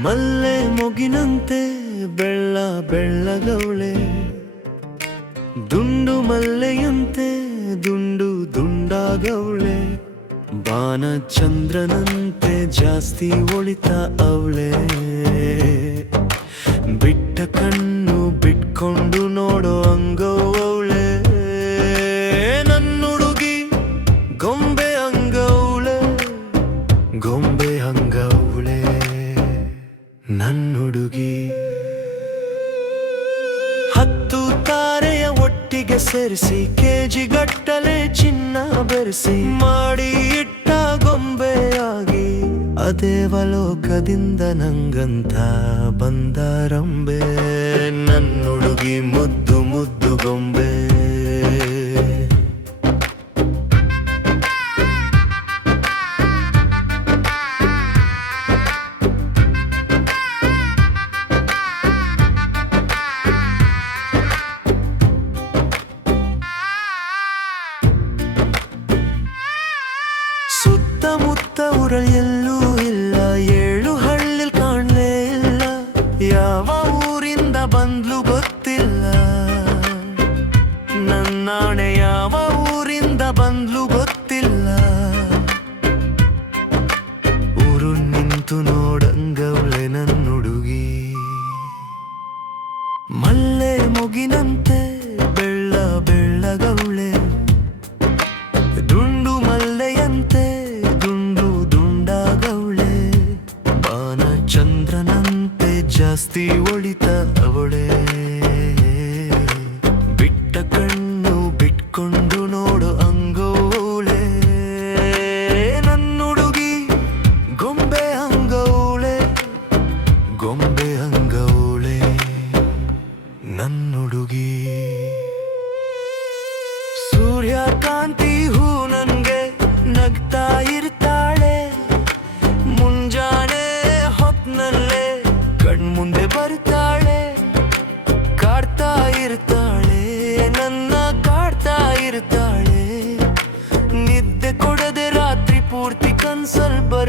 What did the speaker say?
ಮಲ್ಲೆ ಮುಗಿನಂತೆ ಬೆಳ್ಳ ಬೆಳ್ಳಗವಳೆ. ದುಂಡು ಮಲ್ಲೆಯಂತೆ ದುಂಡು ದುಂಡಾಗವಳೆ. ಬಾನ ಚಂದ್ರನಂತೆ ಜಾಸ್ತಿ ಒಳಿತ ಅವಳೆ. ಬಿಟ್ಟ ಕಣ್ಣು ಬಿಟ್ಕೊಂಡು ನೋಡೋ ಅಂಗವಳೆ ನನ್ನುಡುಗಿ ಗೊಂಬೆ ಅಂಗೌಳೆ ಗೊಂಬೆ ನನ್ನುಡುಗಿ. ಹತ್ತು ತಾರೆಯ ಒಟ್ಟಿಗೆ ಸೇರಿಸಿ ಕೆಜಿ ಗಟ್ಟಲೆ ಚಿನ್ನ ಬೆರೆಸಿ, ಮಾಡಿ ಇಟ್ಟ ಗೊಂಬೆಯಾಗಿ ಅದೇವಲೋಕದಿಂದ ನಂಗಂತ ಬಂದಾರಂಬೆ ನನ್ನುಡುಗಿ ಮುದ್ದು ಮುದ್ದು ಗೊಂಬೆ. ಸುತ್ತಮುತ್ತ ಊರ ಎಲ್ಲೂ ಇಲ್ಲ, ಏಳು ಹಳ್ಳಿ ಕಾಣಲೇ ಇಲ್ಲ. ಯಾವ ಊರಿಂದ ಬಂದ್ಲು ಗೊತ್ತಿಲ್ಲ. ನನ್ನಾಣೆ ಯಾವ ಊರಿಂದ ಬಂದ್ಲು ಜಾಸ್ತಿ ಒಳಿತ ಅವಳೆ. ಬಿಟ್ಟ ಕಣ್ಣು ಬಿಟ್ಕೊಂಡು ನೋಡು ಅಂಗೋಳೆ. ನನ್ನುಡುಗಿ ಗೊಂಬೆ ಅಂಗೌಳೆ. ಗೊಂಬೆ ಅಂಗೌಳೆ. ನನ್ನುಡುಗಿ. ಸೂರ್ಯಕಾಂತಿ sarbar